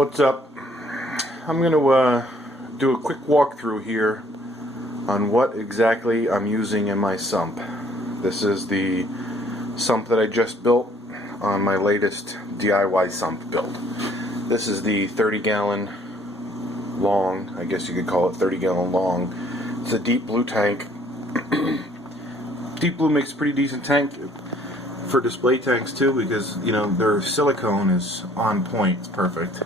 What's up? I'm going to do a quick walkthrough here on what exactly I'm using in my sump. This is the sump that I just built on my latest DIY sump build. This is the 30-gallon long, I guess you could call it 30-gallon long. It's a deep blue tank. Deep blue makes a pretty decent tank for display tanks too, because you know their silicone is on point. It's perfect.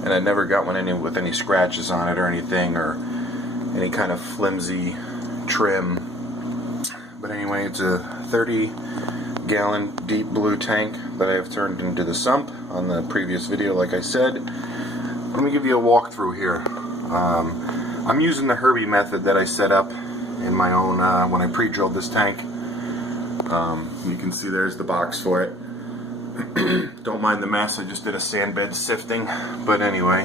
And I never got one with any scratches on it or anything, or any kind of flimsy trim. But anyway, it's a 30-gallon deep blue tank that I have turned into the sump on the previous video, like I said. Let me give you a walkthrough here. I'm using the Herbie method that I set up in my own when I pre-drilled this tank. You can see there's the box for it. Don't mind the mess, I just did a sand bed sifting. But anyway,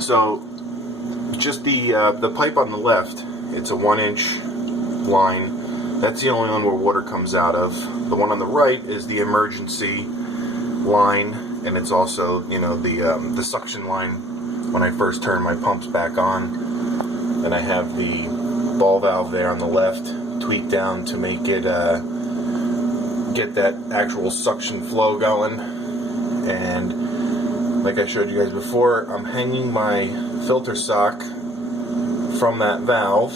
so just the pipe on the left, it's a 1-inch line. That's the only one where water comes out of. The one on the right is the emergency line, and it's also, you know, the suction line when I first turn my pumps back on. And I have the ball valve there on the left tweaked down to make it get that actual suction flow going. And like I showed you guys before, I'm hanging my filter sock from that valve,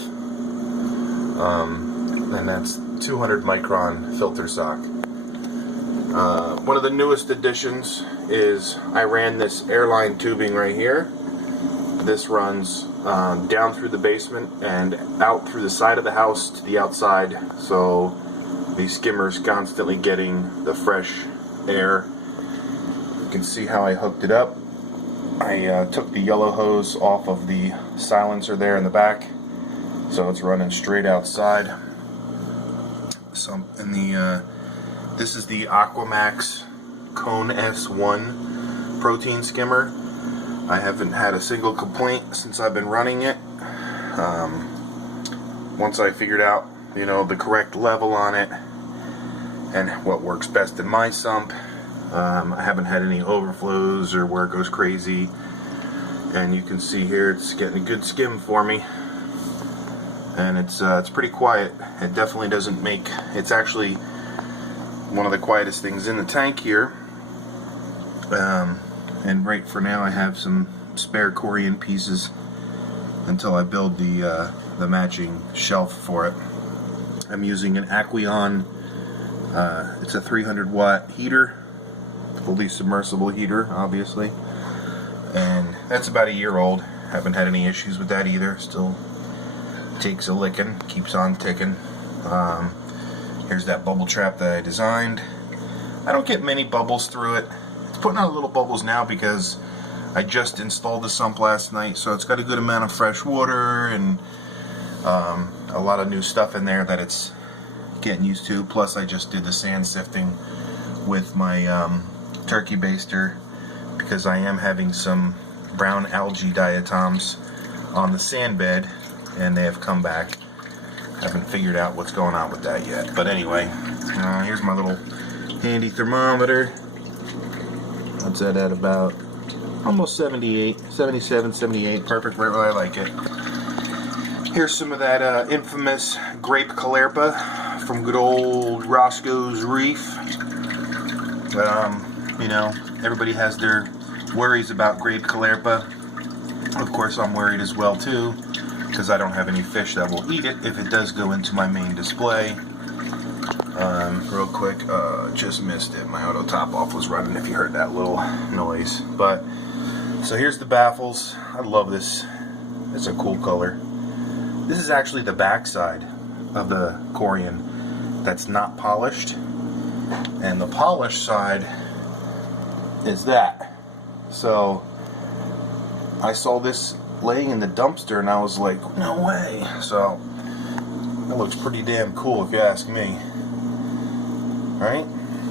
and that's 200 micron filter sock. One of the newest additions is I ran this airline tubing right here. This runs down through the basement and out through the side of the house to the outside, so the skimmer's constantly getting the fresh air. You can see how I hooked it up. I took the yellow hose off of the silencer there in the back, so it's running straight outside. So this is the Aquamax Cone S1 protein skimmer. I haven't had a single complaint since I've been running it. Once I figured out, you know, the correct level on it and what works best in my sump, I haven't had any overflows or where it goes crazy. And you can see here it's getting a good skim for me, and it's pretty quiet. It definitely doesn't make, it's actually one of the quietest things in the tank here. And right for now I have some spare Corian pieces until I build the matching shelf for it. I'm using an Aqueon, it's a 300 watt heater, fully submersible heater obviously, and that's about a year old. Haven't had any issues with that either. Still takes a licking, keeps on ticking. Here's that bubble trap that I designed. I don't get many bubbles through it. It's putting out little bubbles now because I just installed the sump last night, so it's got a good amount of fresh water and a lot of new stuff in there that it's getting used to. Plus I just did the sand sifting with my turkey baster because I am having some brown algae diatoms on the sand bed, and they have come back. Haven't figured out what's going on with that yet. But anyway, here's my little handy thermometer. What's that at? About almost 78, 77, 78. Perfect, right where I like it. Here's some of that infamous grape calerpa from good old Roscoe's Reef. You know, everybody has their worries about grape calerpa. Of course, I'm worried as well too, because I don't have any fish that will eat it if it does go into my main display. Real quick, just missed it. My auto top off was running if you heard that little noise. But so here's the baffles. I love this. It's a cool color. This is actually the back side of the Corian that's not polished, and the polished side is that. So I saw this laying in the dumpster and I was like, no way. So that looks pretty damn cool if you ask me. Right?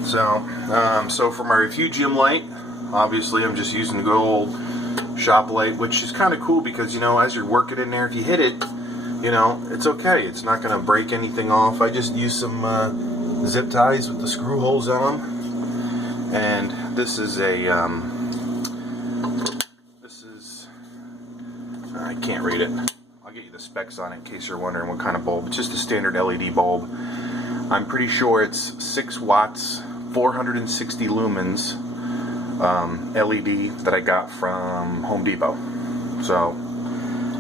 So for my Refugium light, obviously I'm just using the good old shop light, which is kind of cool because, you know, as you're working in there, if you hit it, you know, it's okay. It's not going to break anything off. I just use some zip ties with the screw holes on them. And this is a can't read it. I'll get you the specs on it in case you're wondering what kind of bulb. It's just a standard LED bulb. I'm pretty sure it's 6 watts, 460 lumens LED that I got from Home Depot. So,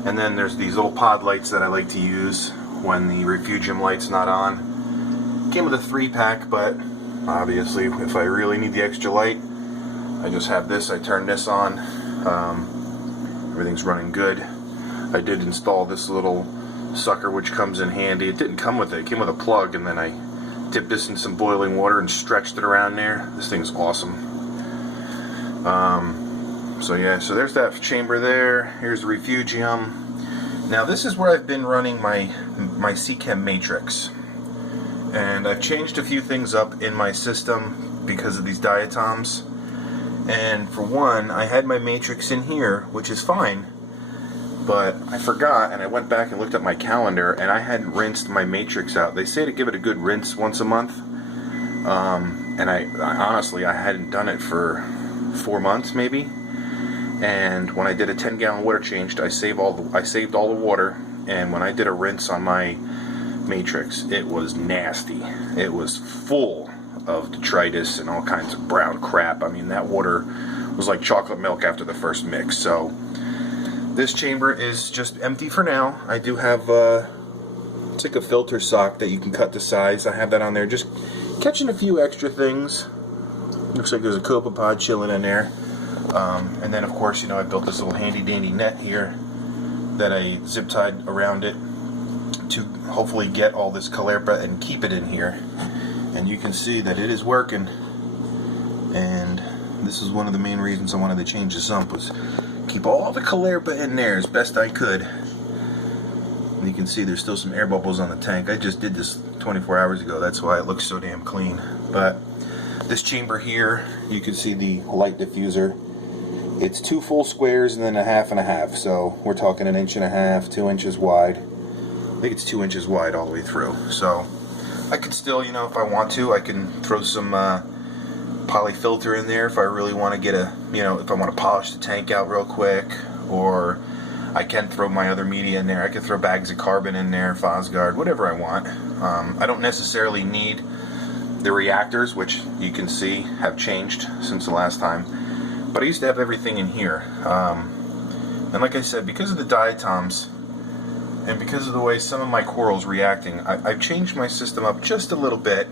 and then there's these little pod lights that I like to use when the Refugium light's not on. Came with a 3-pack, but obviously if I really need the extra light, I just have this. I turn this on. Everything's running good. I did install this little sucker which comes in handy. It didn't come with it. It came with a plug, and then I dipped this in some boiling water and stretched it around there. This thing's awesome. So yeah, so there's that chamber there. Here's the Refugium. Now this is where I've been running my Seachem matrix. And I've changed a few things up in my system because of these diatoms. And for one, I had my matrix in here, which is fine, but I forgot, and I went back and looked at my calendar, and I hadn't rinsed my matrix out. They say to give it a good rinse once a month, and I honestly, I hadn't done it for 4 months maybe. And when I did a 10-gallon water change, I saved all the water, and when I did a rinse on my matrix, it was nasty. It was full of detritus and all kinds of brown crap. I mean, that water was like chocolate milk after the first mix. So this chamber is just empty for now. I do have it's like a filter sock that you can cut to size. I have that on there, just catching a few extra things. Looks like there's a copepod chilling in there. And then of course, you know, I built this little handy dandy net here that I zip tied around it to hopefully get all this caulerpa and keep it in here. And you can see that it is working, and this is one of the main reasons I wanted to change the sump, was keep all the caulerpa in there as best I could. And you can see there's still some air bubbles on the tank. I just did this 24 hours ago, that's why it looks so damn clean. But this chamber here, you can see the light diffuser. It's 2 full squares and then a half and a half, so we're talking 1.5 inches, 2 inches wide. I think it's 2 inches wide all the way through. So I could still, you know, if I want to, I can throw some polyfilter in there if I really want to get a, you know, if I want to polish the tank out real quick, or I can throw my other media in there. I could throw bags of carbon in there, Fosgard, whatever I want. I don't necessarily need the reactors, which you can see have changed since the last time, but I used to have everything in here. And like I said, because of the diatoms, and because of the way some of my coral's reacting, I've changed my system up just a little bit.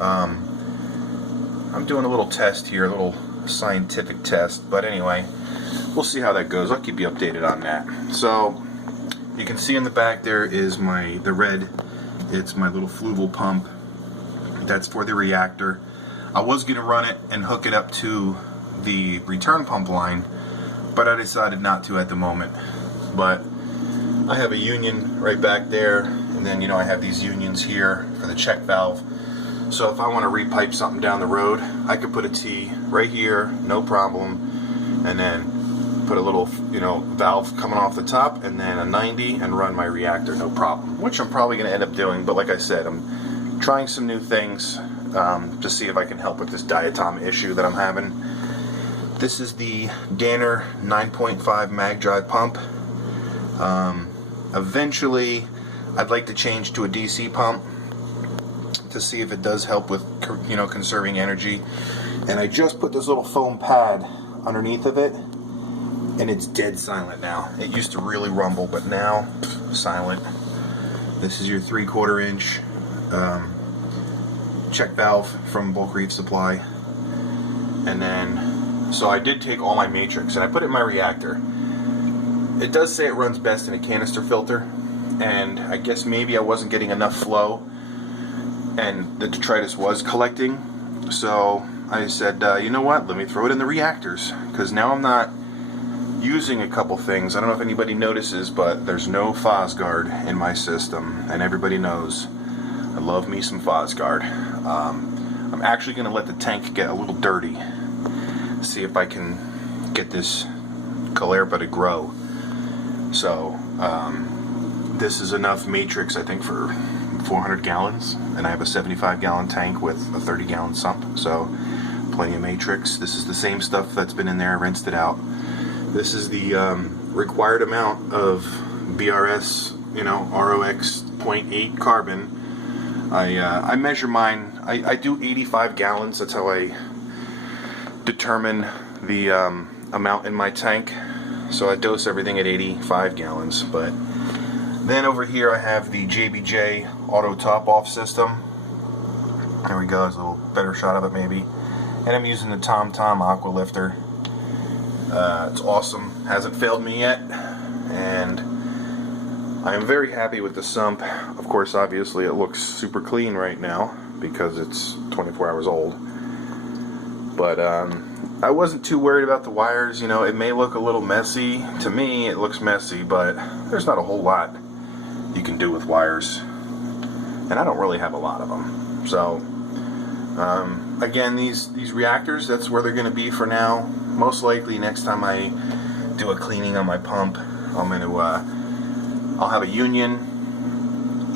I'm doing a little test here, a little scientific test, but anyway, we'll see how that goes. I'll keep you updated on that. So you can see in the back there is the red. It's my little fluval pump. That's for the reactor. I was going to run it and hook it up to the return pump line, but I decided not to at the moment. But I have a union right back there, and then, you know, I have these unions here for the check valve. So if I want to repipe something down the road, I could put a T right here, no problem, and then put a little, you know, valve coming off the top, and then a 90 and run my reactor, no problem. Which I'm probably going to end up doing, but like I said, I'm trying some new things to see if I can help with this diatom issue that I'm having. This is the Danner 9.5 mag drive pump. Eventually, I'd like to change to a DC pump to see if it does help with, you know, conserving energy. And I just put this little foam pad underneath of it, and it's dead silent now. It used to really rumble, but now, silent. This is your 3/4 inch check valve from Bulk Reef Supply. And then, so I did take all my matrix and I put it in my reactor. It does say it runs best in a canister filter, and I guess maybe I wasn't getting enough flow and the detritus was collecting. So I said, you know what, let me throw it in the reactors, because now I'm not using a couple things. I don't know if anybody notices, but there's no Fosgard in my system, and everybody knows I love me some Fosgard. I'm actually going to let the tank get a little dirty, see if I can get this caulerpa to grow. So this is enough matrix, I think, for 400 gallons, and I have a 75-gallon tank with a 30-gallon sump, so plenty of matrix. This is the same stuff that's been in there. I rinsed it out. This is the required amount of BRS, you know, ROX 0.8 carbon. I measure mine. I do 85 gallons. That's how I determine the amount in my tank. So I dose everything at 85 gallons. But then over here I have the JBJ auto top off system. There we go. There's a little better shot of it maybe. And I'm using the TomTom Aqua Lifter. It's awesome. Hasn't failed me yet. And I'm very happy with the sump. Of course, obviously, it looks super clean right now because it's 24 hours old. But I wasn't too worried about the wires. You know, it may look a little messy. To me, it looks messy, but there's not a whole lot you can do with wires. And I don't really have a lot of them. So, again, these reactors, that's where they're going to be for now. Most likely, next time I do a cleaning on my pump, I'm going to I'll have a union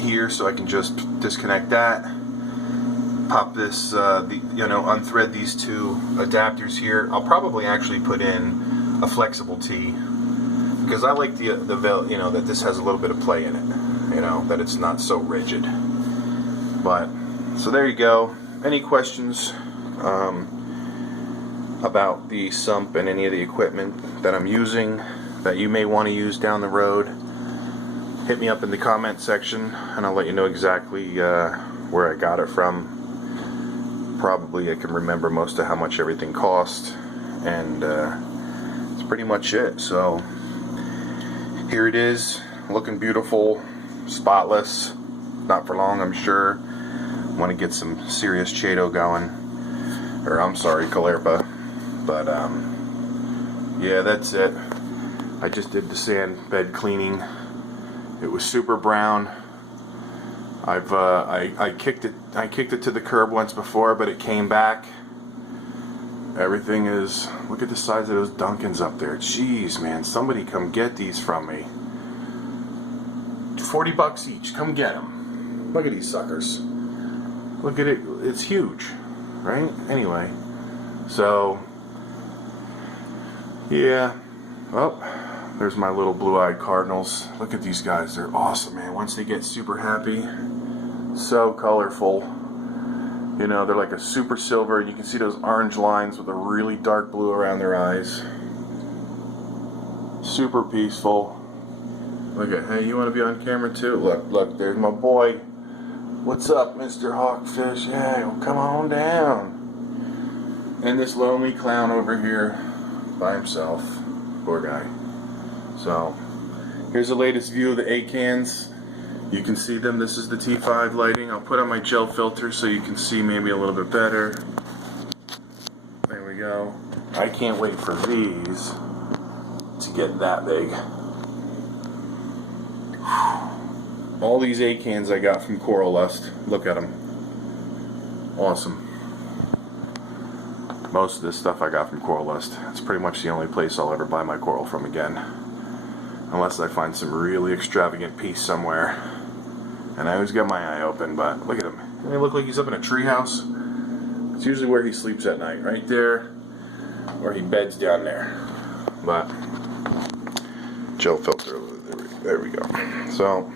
here so I can just disconnect that, pop this, unthread these two adapters here. I'll probably actually put in a flexible T because I like that this has a little bit of play in it, you know, that it's not so rigid. But so there you go. Any questions about the sump and any of the equipment that I'm using that you may want to use down the road, hit me up in the comment section and I'll let you know exactly where I got it from. Probably I can remember most of how much everything cost, and that's pretty much it. So here it is, looking beautiful, spotless. Not for long, I'm sure. Want to get some serious Chaeto going, or I'm sorry, Callirpa. But yeah, that's it. I just did the sand bed cleaning. It was super brown. I kicked it to the curb once before, but it came back. Everything is, look at the size of those Dunkins up there. Jeez, man, somebody come get these from me. 40 bucks each. Come get them. Look at these suckers. Look at it. It's huge, right? Anyway, so yeah. Well, there's my little blue-eyed cardinals. Look at these guys. They're awesome, man. Once they get super happy, so colorful. You know, they're like a super silver. You can see those orange lines with a really dark blue around their eyes. Super peaceful. Look at, hey, you want to be on camera too? Look, there's my boy. What's up, Mr. Hawkfish? Yeah, well, come on down. And this lonely clown over here by himself. Poor guy. So, here's the latest view of the A-cans. You can see them. This is the T5 lighting. I'll put on my gel filter so you can see maybe a little bit better. There we go. I can't wait for these to get that big. All these A-cans I got from Coral Lust. Look at them. Awesome. Most of this stuff I got from Coral Lust. It's pretty much the only place I'll ever buy my coral from again. Unless I find some really extravagant piece somewhere. And I always got my eye open, but look at him. Doesn't he look like he's up in a treehouse? It's usually where he sleeps at night, right there. Or he beds down there. But, gel filter, there we go. So,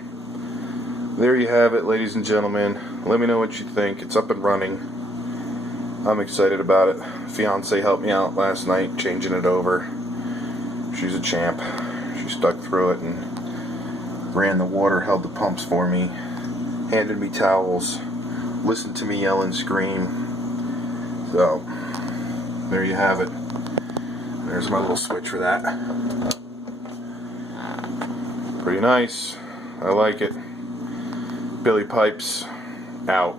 there you have it, ladies and gentlemen. Let me know what you think. It's up and running. I'm excited about it. Fiance helped me out last night, changing it over. She's a champ. She stuck through it and ran the water, held the pumps for me, handed me towels, listened to me yell and scream. So, there you have it. There's my little switch for that. Pretty nice. I like it. Billy Pipes out.